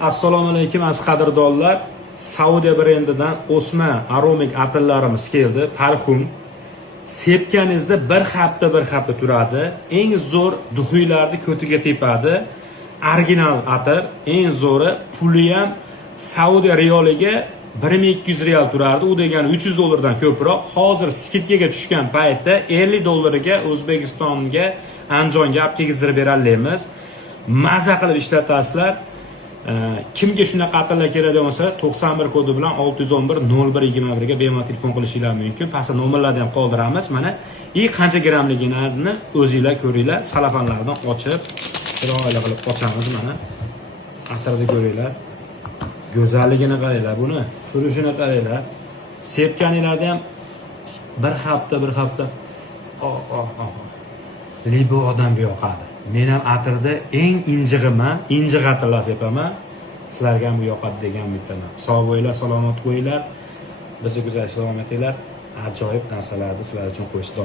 Assalomu alaykum aziz qadrdonlar. Saudiya brendidan o'sma aromik atirlarimiz keldi. Parfum. Sepganingizda bir hafta turadi. Eng zo'r duxuylarni ko'tiga tepadi. Original atir, eng zo'ri, puli ham Saudiya riyoliga 1200 riyal turardi. U degani 300 dollardan ko'proq. Hozir skidkaga tushgan paytda 50 dollariga O'zbekistonga, Andijonga olib kelgizdirib beramiz. Maza qilib ishlatasizlar. Kimga shunaqa atirlar kerak bo'lsa 91 kodi bilan 611 0121 ga bemalol telefon qilishingiz mumkin. Pastda nomerlarni ham qoldiramiz. Mana qancha grammligini o'zingizlar ko'ringlar. Salafanlardan ochib, chiroyli qilib ochamiz. Mana atirni ko'ringlar. Go'zalligini qaranglar, buni ko'rishini qaranglar. Sepganinglarda ham bir hafta libo odamga yoqadi. Men ham atirda eng injig'iman, injiq atirlar sepaman. Sizlarga ham bu yoqadi degan umiddaman. Sog' bo'linglar, salomat bo'linglar. Bizni kuzatishda davom etinglar. Ajoyib narsalarni sizlar uchun qo'yishda